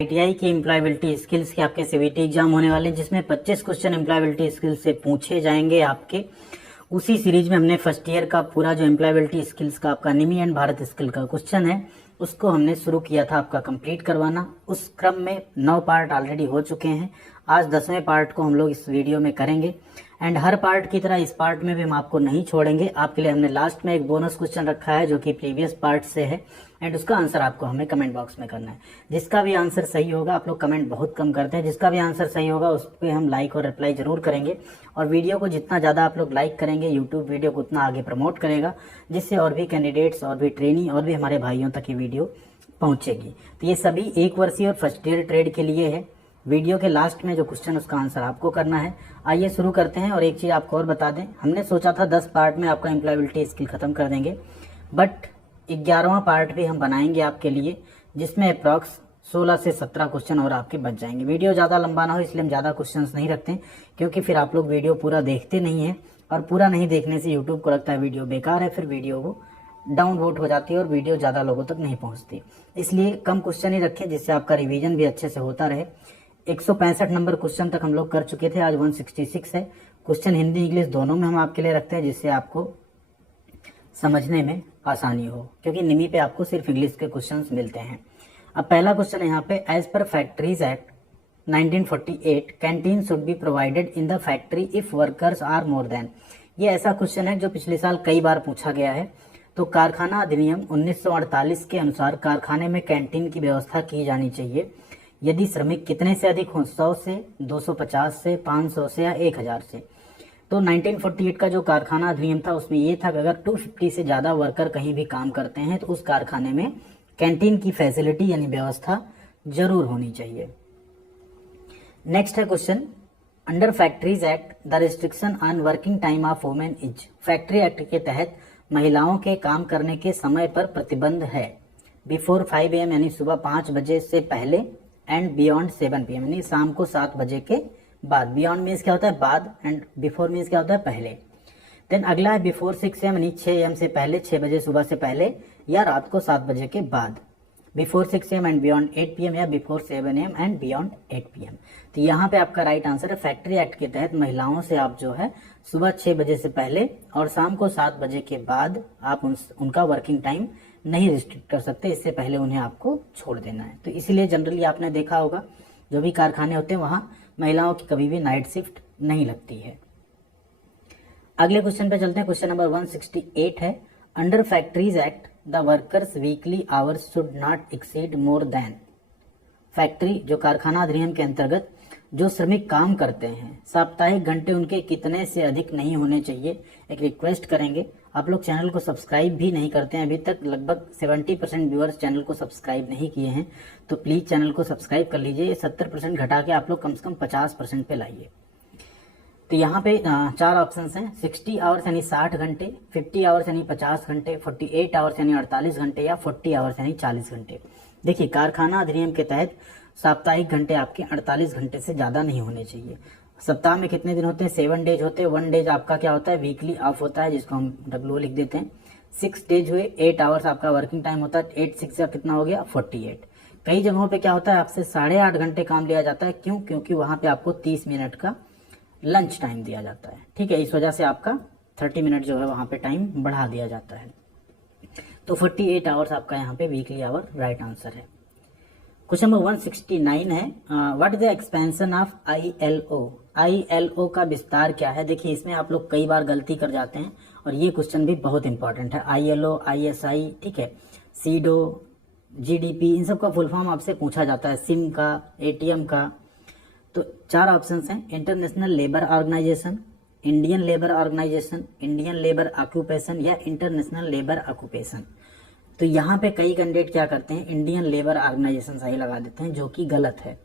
ITI की employability skills के आपके सीवीटी एग्जाम होने वाले हैं, जिसमें 25 क्वेश्चन एम्प्लॉयबिलिटी स्किल्स से पूछे जाएंगे आपके। उसी सीरीज में हमने फर्स्ट ईयर का पूरा जो एम्प्लॉयबिलिटी स्किल्स का आपका निमी एंड भारत स्किल का क्वेश्चन है उसको हमने शुरू किया था आपका कंप्लीट करवाना। उस क्रम में 9 पार्ट ऑलरेडी हो चुके हैं। आज 10वें पार्ट को हम लोग इस वीडियो में करेंगे एंड हर पार्ट की तरह इस पार्ट में भी हम आपको नहीं छोड़ेंगे। आपके लिए हमने लास्ट में एक बोनस क्वेश्चन रखा है जो कि प्रीवियस पार्ट से है एंड उसका आंसर आपको हमें कमेंट बॉक्स में करना है। जिसका भी आंसर सही होगा, आप लोग कमेंट बहुत कम करते हैं, जिसका भी आंसर सही होगा उस पर हम लाइक और रिप्लाई जरूर करेंगे। और वीडियो को जितना ज़्यादा आप लोग लाइक करेंगे यूट्यूब वीडियो को उतना आगे प्रमोट करेगा, जिससे और भी कैंडिडेट्स और भी ट्रेनी और भी हमारे भाइयों तक ये वीडियो पहुंचेगी। तो ये सभी 1 वर्षीय और फर्स्ट ईयर ट्रेड के लिए है। वीडियो के लास्ट में जो क्वेश्चन उसका आंसर आपको करना है। आइए शुरू करते हैं। और एक चीज़ आपको और बता दें, हमने सोचा था 10 पार्ट में आपका एम्प्लॉयबिलिटी स्किल खत्म कर देंगे, बट 11वां पार्ट भी हम बनाएंगे आपके लिए, जिसमें अप्रॉक्स 16 से 17 क्वेश्चन और आपके बच जाएंगे। वीडियो ज़्यादा लंबा ना हो इसलिए हम ज़्यादा क्वेश्चंस नहीं रखते हैं, क्योंकि फिर आप लोग वीडियो पूरा देखते नहीं हैं और पूरा नहीं देखने से यूट्यूब को लगता है वीडियो बेकार है, फिर वीडियो को डाउन वोट हो जाती है और वीडियो ज़्यादा लोगों तक नहीं पहुँचती। इसलिए कम क्वेश्चन ही रखें, जिससे आपका रिविजन भी अच्छे से होता रहे। 165 नंबर क्वेश्चन तक हम लोग कर चुके थे, आज 166 है। क्वेश्चन हिंदी इंग्लिश दोनों में हम आपके लिए रखते हैं, जिससे आपको समझने में आसानी हो, क्योंकि निमी पे आपको सिर्फ इंग्लिश के क्वेश्चंस मिलते हैं। अब पहला क्वेश्चन है यहाँ पे, as per factories act 1948 canteen should be provided in the factory if workers are more than. ये ऐसा क्वेश्चन है जो पिछले साल कई बार पूछा गया है। तो कारखाना अधिनियम 1948 के अनुसार कारखाने में कैंटीन की व्यवस्था की जानी चाहिए यदि श्रमिक कितने से अधिक हों, 100 से, 250 से, 500 से या 1000 से। तो 1948 का जो कारखाना अधिनियम था उसमें ये था कि अगर 250 से ज़्यादा वर्कर कहीं भी काम करते हैं तो उस कारखाने में कैंटीन की फैसिलिटी यानी व्यवस्था जरूर होनी चाहिए। नेक्स्ट है question, under factories act the restriction on working time of women is. Factory act के तहत महिलाओं के काम करने के समय पर प्रतिबंध है। बिफोर 5 AM यानी सुबह 5 बजे से पहले एंड बियॉन्ड 7 PM यानी शाम को 7 बजे के बाद। बियॉन्ड मीन्स क्या होता है बाद, एंड बिफोर मीन्स क्या होता है पहले। देन अगला है बिफोर 6 AM यानी 6 AM से पहले, 6 बजे सुबह से पहले या रात को 7 बजे के बाद। Before 6 AM and beyond 8 PM या before 7 AM and beyond 8 PM। तो यहाँ पे आपका राइट आंसर है, फैक्ट्री एक्ट के तहत महिलाओं से आप जो है सुबह 6 बजे से पहले और शाम को 7 बजे के बाद आप उनका वर्किंग टाइम नहीं रिस्ट्रिक्ट कर सकते, इससे पहले उन्हें आपको छोड़ देना है। तो इसीलिए जनरली आपने देखा होगा जो भी कारखाने होते हैं वहां महिलाओं की कभी भी नाइट शिफ्ट नहीं लगती है। अगले क्वेश्चन पे चलते हैं। क्वेश्चन नंबर 168 है, under factories act the workers weekly hours should not exceed more than. Factory जो कारखाना अधिनियम के अंतर्गत जो श्रमिक काम करते हैं साप्ताहिक घंटे उनके कितने से अधिक नहीं होने चाहिए। एक रिक्वेस्ट करेंगे, आप लोग चैनल को सब्सक्राइब भी नहीं करते हैं, अभी तक लगभग 70% व्यूअर्स चैनल को सब्सक्राइब नहीं किए हैं, तो प्लीज चैनल को सब्सक्राइब कर लीजिए। 70% घटा के आप लोग कम से कम 50% पे लाइए। तो यहाँ पे 4 ऑप्शंस हैं, 60 आवर्स यानी 60 घंटे, 50 आवर्स यानी 50 घंटे, 48 आवर्स यानी 48 घंटे या 40 आवर्स यानी 40 घंटे। देखिए कारखाना अधिनियम के तहत साप्ताहिक घंटे आपके 48 घंटे से ज्यादा नहीं होने चाहिए। सप्ताह में कितने दिन होते हैं, 7 डेज होते हैं। 1 डेज आपका क्या होता है, वीकली ऑफ होता है, जिसको हम WO लिख देते हैं। 6 डेज हुए, 8 आवर्स आपका वर्किंग टाइम होता है। 8 6 कितना हो गया, 48। कई जगहों पे क्या होता है, आपसे 8.5 घंटे काम लिया जाता है। क्यों? क्योंकि वहां पे आपको 30 मिनट का लंच टाइम दिया जाता है। ठीक है, इस वजह से आपका 30 मिनट जो है वहां पे टाइम बढ़ा दिया जाता है। तो 48 आवर्स आपका यहाँ पे वीकली आवर राइट आंसर है। क्वेश्चन नंबर 169 है, what is the expansion of ILO। ILO का विस्तार क्या है। देखिए इसमें आप लोग कई बार गलती कर जाते हैं और ये क्वेश्चन भी बहुत इंपॉर्टेंट है। ILO, ISI, ठीक है, CEDAW, GDP, इन सब का फुल फॉर्म आपसे पूछा जाता है, सिम का, ATM का। तो 4 ऑप्शंस हैं, international labour organisation, Indian labour organisation, Indian labour occupation या इंटरनेशनल लेबर ऑक्यूपेशन। तो यहाँ पे कई कैंडिडेट क्या करते हैं, इंडियन लेबर ऑर्गेनाइजेशन सही लगा देते हैं, जो कि गलत है।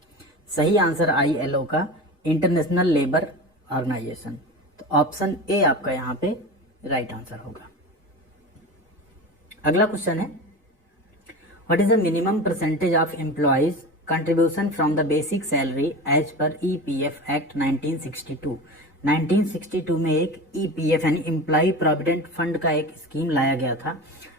सही आंसर ILO का इंटरनेशनल लेबर ऑर्गेनाइजेशन। तो ऑप्शन ए आपका यहाँ पे राइट आंसर होगा। अगला क्वेश्चन है, what is the minimum percentage of employees contribution from the basic salary as per EPF act 1962। 1962 में एक EPF यानी एम्प्लॉय प्रोविडेंट फंड का एक स्कीम लाया गया था,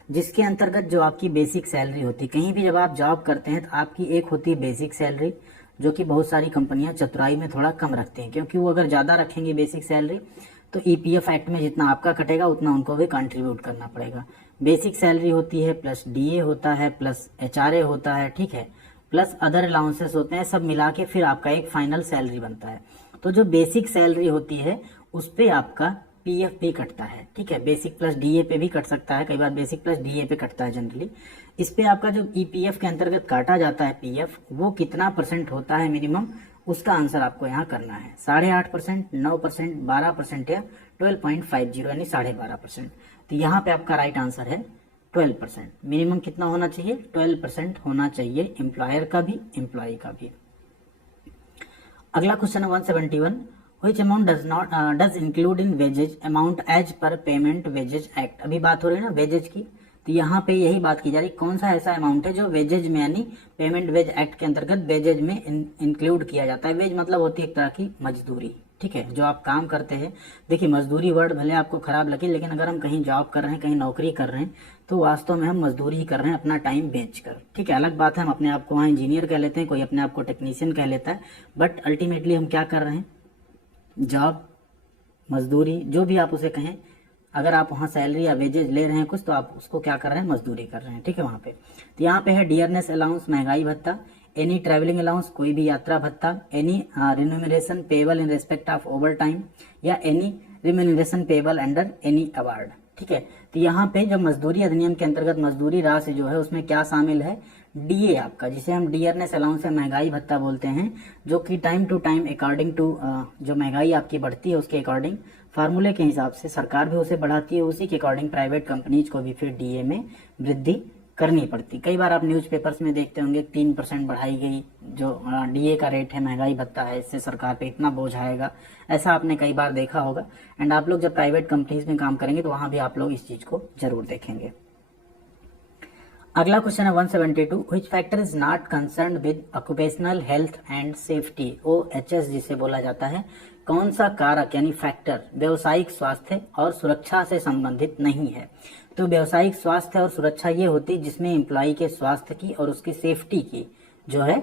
जिसके अंतर्गत जो आपकी बेसिक सैलरी होती है, कहीं भी जब आप जॉब करते हैं तो आपकी एक होती है बेसिक सैलरी, जो कि बहुत सारी कंपनियां चतुराई में थोड़ा कम रखते हैं, क्योंकि वो अगर ज़्यादा रखेंगे बेसिक सैलरी तो ईपीएफ एक्ट में जितना आपका कटेगा उतना उनको भी कंट्रीब्यूट करना पड़ेगा। बेसिक सैलरी होती है, प्लस डीए होता है, प्लस एचआरए होता है, ठीक है, प्लस अदर अलाउंसेस होते हैं, सब मिला के फिर आपका एक फाइनल सैलरी बनता है। तो जो बेसिक सैलरी होती है उस पे आपका पीएफ भी कटता है, ठीक है, बेसिक प्लस डीए पे भी कट सकता है, कई बार बेसिक प्लस डीए पे कटता है जनरली। इस पे आपका जो ईपीएफ के अंतर्गत काटा जाता है पीएफ, वो कितना परसेंट होता है मिनिमम, उसका आंसर आपको यहाँ करना है। 8.5%, 9%, 12% या 12.50 यानी 12.5%। तो यहाँ पे आपका राइट आंसर है 12%। मिनिमम कितना होना चाहिए? 12% होना चाहिए, एम्प्लॉयर का भी एम्प्लॉय का भी। अगला क्वेश्चन है 171, which amount does include in wages amount as per payment wages act। अभी बात हो रही है ना वेजेज की, तो यहाँ पे यही बात की जा रही, कौन सा ऐसा अमाउंट है जो वेजेज में यानी पेमेंट वेज एक्ट के अंतर्गत वेजेज में इंक्लूड किया जाता है। वेज मतलब होती है एक तरह की मजदूरी, ठीक है, जो आप काम करते हैं। देखिए मजदूरी वर्ड भले आपको खराब लगे, लेकिन अगर हम कहीं जॉब कर रहे हैं, कहीं नौकरी कर रहे हैं, तो वास्तव में हम मजदूरी ही कर रहे हैं अपना टाइम बेचकर, ठीक है। अलग बात है हम अपने आप को वहाँ इंजीनियर कह लेते हैं, कोई अपने आप को टेक्नीशियन कह लेता है, बट अल्टीमेटली हम क्या कर रहे हैं? जॉब, मजदूरी, जो भी आप उसे कहें, अगर आप वहाँ सैलरी या वेजेज ले रहे हैं कुछ, तो आप उसको क्या कर रहे हैं? मजदूरी कर रहे हैं, ठीक है वहाँ पे। तो यहाँ पे है डियरनेस अलाउंस, महंगाई भत्ता, एनी ट्रैवलिंग अलाउंस, कोई भी यात्रा भत्ता, any remuneration payable in respect of overtime, या any remuneration payable under any award, ठीक है। तो यहाँ पे जो मजदूरी अधिनियम के अंतर्गत मजदूरी राशि जो है उसमें क्या शामिल है? डीए आपका, जिसे हम डियरनेस अलाउंस या महंगाई भत्ता बोलते हैं, जो कि time to time according to जो महंगाई आपकी बढ़ती है उसके अकॉर्डिंग, फार्मूले के हिसाब से सरकार भी उसे बढ़ाती है, उसी के अकॉर्डिंग प्राइवेट कंपनीज को भी फिर डीए में वृद्धि करनी पड़ती। कई बार आप न्यूज़पेपर्स में देखते होंगे 3% बढ़ाई गई जो डीए का रेट है, महंगाई भत्ता है, इससे सरकार पे इतना बोझ आएगा, ऐसा आपने कई बार देखा होगा। एंड आप लोग जब प्राइवेट कंपनीज में काम करेंगे तो वहां भी आप लोग इस चीज को जरूर देखेंगे। अगला क्वेश्चन है 172, which factor is not concerned with occupational health and safety, OHS जिसे बोला जाता है, कौन सा कारक यानी फैक्टर व्यवसायिक स्वास्थ्य और सुरक्षा से संबंधित नहीं है? तो व्यवसायिक स्वास्थ्य और सुरक्षा ये होती है जिसमें एम्प्लॉय के स्वास्थ्य की और उसकी सेफ्टी की जो है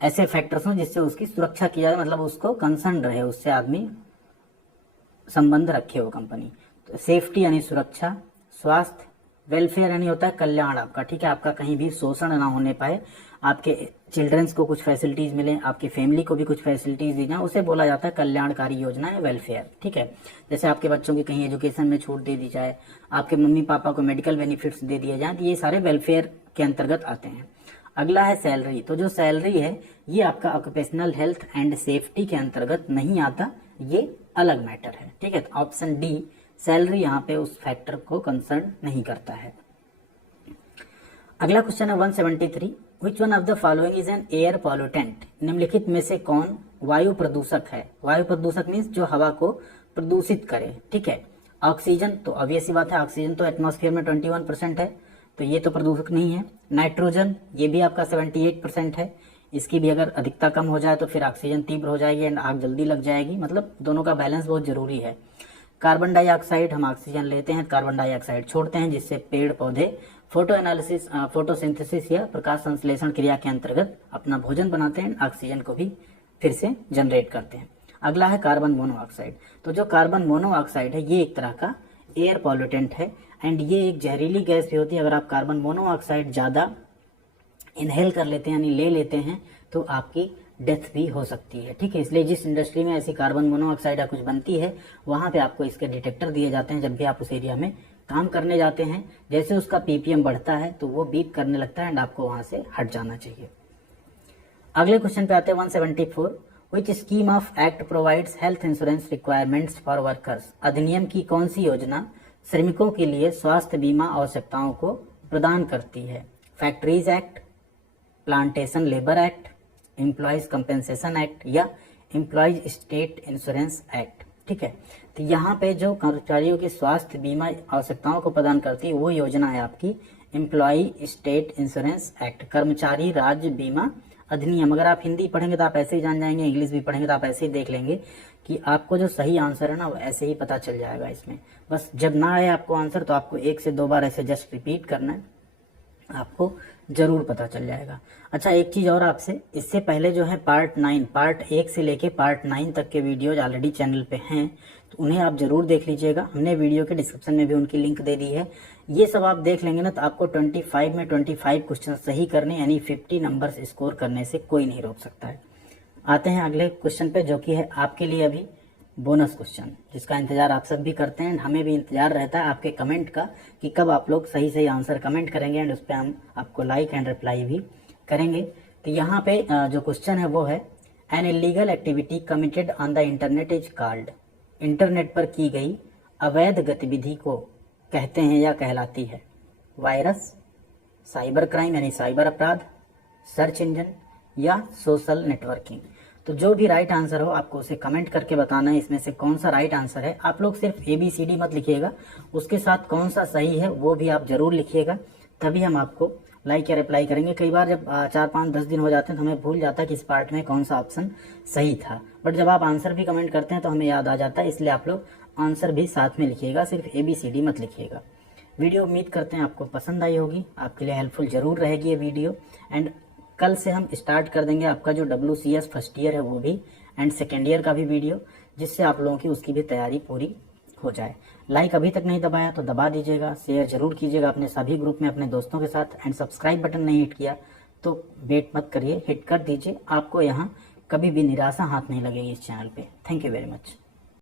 ऐसे फैक्टर्स हो जिससे उसकी सुरक्षा की जाए, मतलब उसको कंसर्न रहे, उससे आदमी संबंध रखे हो कंपनी। तो सेफ्टी यानी सुरक्षा, स्वास्थ्य, वेलफेयर यानी होता है कल्याण आपका, ठीक है, आपका कहीं भी शोषण ना होने पाए, आपके चिल्ड्रंस को कुछ फैसिलिटीज मिले, आपकी फैमिली को भी कुछ फैसिलिटीज दी जाए, उसे बोला जाता है कल्याणकारी योजना या वेलफेयर, ठीक है। जैसे आपके बच्चों की कहीं एजुकेशन में छूट दे दी जाए, आपके मम्मी पापा को मेडिकल बेनिफिट्स दे दिए जाए, तो ये सारे वेलफेयर के अंतर्गत आते हैं। अगला है सैलरी, तो जो सैलरी है ये आपका ऑक्यूपेशनल हेल्थ एंड सेफ्टी के अंतर्गत नहीं आता, ये अलग मैटर है, ठीक है। तो ऑप्शन डी सैलरी यहाँ पे उस फैक्टर को कंसर्न नहीं करता है। अगला क्वेश्चन है 173, which one of the following is an air pollutant, निम्नलिखित में से कौन वायु प्रदूषक है? वायु प्रदूषक मीन्स जो हवा को प्रदूषित करे, ठीक है। ऑक्सीजन, तो ऑब्वियस सी बात है, ऑक्सीजन तो एटमॉस्फेयर में 21% है, तो ये तो प्रदूषक नहीं है। नाइट्रोजन, ये भी आपका 78% है, इसकी भी अगर अधिकता कम हो जाए तो फिर ऑक्सीजन तीव्र हो जाएगी एंड आग जल्दी लग जाएगी, मतलब दोनों का बैलेंस बहुत जरूरी है। कार्बन डाइऑक्साइड, हम ऑक्सीजन लेते हैं, कार्बन डाइऑक्साइड छोड़ते हैं, जिससे पेड़ पौधे फोटोसिंथेसिस या प्रकाश संश्लेषण क्रिया के अंतर्गत अपना भोजन बनाते हैं, ऑक्सीजन को भी फिर से जनरेट करते हैं। अगला है कार्बन मोनोऑक्साइड, तो जो कार्बन मोनोऑक्साइड है ये एक तरह का एयर पॉल्यूटेंट है एंड ये एक जहरीली गैस भी होती है। अगर आप कार्बन मोनोऑक्साइड ज्यादा इनहेल कर लेते हैं यानी ले लेते हैं तो आपकी डेथ भी हो सकती है, ठीक है। इसलिए जिस इंडस्ट्री में ऐसी कार्बन मोनोऑक्साइड या कुछ बनती है वहां पे आपको इसके डिटेक्टर दिए जाते हैं जब भी आप उस एरिया में काम करने जाते हैं। जैसे उसका पीपीएम बढ़ता है तो वो बीप करने लगता है एंड आपको वहां से हट जाना चाहिए। अगले क्वेश्चन पे आते हैं 174, which scheme of act provides health insurance requirements for workers, अधिनियम की कौन सी योजना श्रमिकों के लिए स्वास्थ्य बीमा आवश्यकताओं को प्रदान करती है? Factories act, plantation labour act, employees compensation act या एम्प्लॉयज स्टेट इंश्योरेंस एक्ट, ठीक है। तो यहाँ पे जो कर्मचारियों की स्वास्थ्य बीमा आवश्यकताओं को प्रदान करती है वो योजना है आपकी एम्प्लॉय स्टेट इंश्योरेंस एक्ट, कर्मचारी राज्य बीमा अधिनियम। अगर आप हिंदी पढ़ेंगे तो आप ऐसे ही जान जाएंगे, इंग्लिश भी पढ़ेंगे तो आप ऐसे ही देख लेंगे कि आपको जो सही आंसर है ना वो ऐसे ही पता चल जाएगा इसमें। बस जब ना आए आपको आंसर तो आपको 1 से 2 बार ऐसे जस्ट रिपीट करना है, आपको जरूर पता चल जाएगा। अच्छा, एक चीज और आपसे, इससे पहले जो है पार्ट 1 से लेके पार्ट 9 तक के वीडियोज ऑलरेडी चैनल पे हैं, तो उन्हें आप जरूर देख लीजिएगा। हमने वीडियो के डिस्क्रिप्शन में भी उनकी लिंक दे दी है। ये सब आप देख लेंगे ना तो आपको 25 में 25 क्वेश्चन सही करने यानी 50 नंबर स्कोर करने से कोई नहीं रोक सकता है। आते हैं अगले क्वेश्चन पे, जो कि है आपके लिए अभी बोनस क्वेश्चन, जिसका इंतजार आप सब भी करते हैं। हमें भी इंतजार रहता है आपके कमेंट का कि कब आप लोग सही सही आंसर कमेंट करेंगे एंड उस पर हम आपको लाइक एंड रिप्लाई भी करेंगे। तो यहाँ पे जो क्वेश्चन है वो है, an illegal activity committed on the internet is called. Internet पर की गई अवैध गतिविधि को कहते हैं या कहलाती है वायरस, साइबर क्राइम यानी साइबर अपराध, सर्च इंजन या सोशल नेटवर्किंग। तो जो भी राइट आंसर हो आपको उसे कमेंट करके बताना है इसमें से कौन सा राइट आंसर है। आप लोग सिर्फ ABCD मत लिखिएगा, उसके साथ कौन सा सही है वो भी आप जरूर लिखिएगा, तभी हम आपको लाइक या रिप्लाई करेंगे। कई बार जब 4, 5, 10 दिन हो जाते हैं तो हमें भूल जाता है कि इस पार्ट में कौन सा ऑप्शन सही था, बट जब आप आंसर भी कमेंट करते हैं तो हमें याद आ जाता है। इसलिए आप लोग आंसर भी साथ में लिखिएगा, सिर्फ ABCD मत लिखिएगा। वीडियो उम्मीद करते हैं आपको पसंद आई होगी, आपके लिए हेल्पफुल जरूर रहेगी ये वीडियो। एंड कल से हम स्टार्ट कर देंगे आपका जो WCS फर्स्ट ईयर है वो भी, एंड सेकेंड ईयर का भी वीडियो, जिससे आप लोगों की उसकी भी तैयारी पूरी हो जाए। लाइक अभी तक नहीं दबाया तो दबा दीजिएगा, शेयर जरूर कीजिएगा अपने सभी ग्रुप में अपने दोस्तों के साथ, एंड सब्सक्राइब बटन नहीं हिट किया तो वेट मत करिए, हिट कर दीजिए। आपको यहाँ कभी भी निराशा हाथ नहीं लगेगी इस चैनल पे। Thank you very much.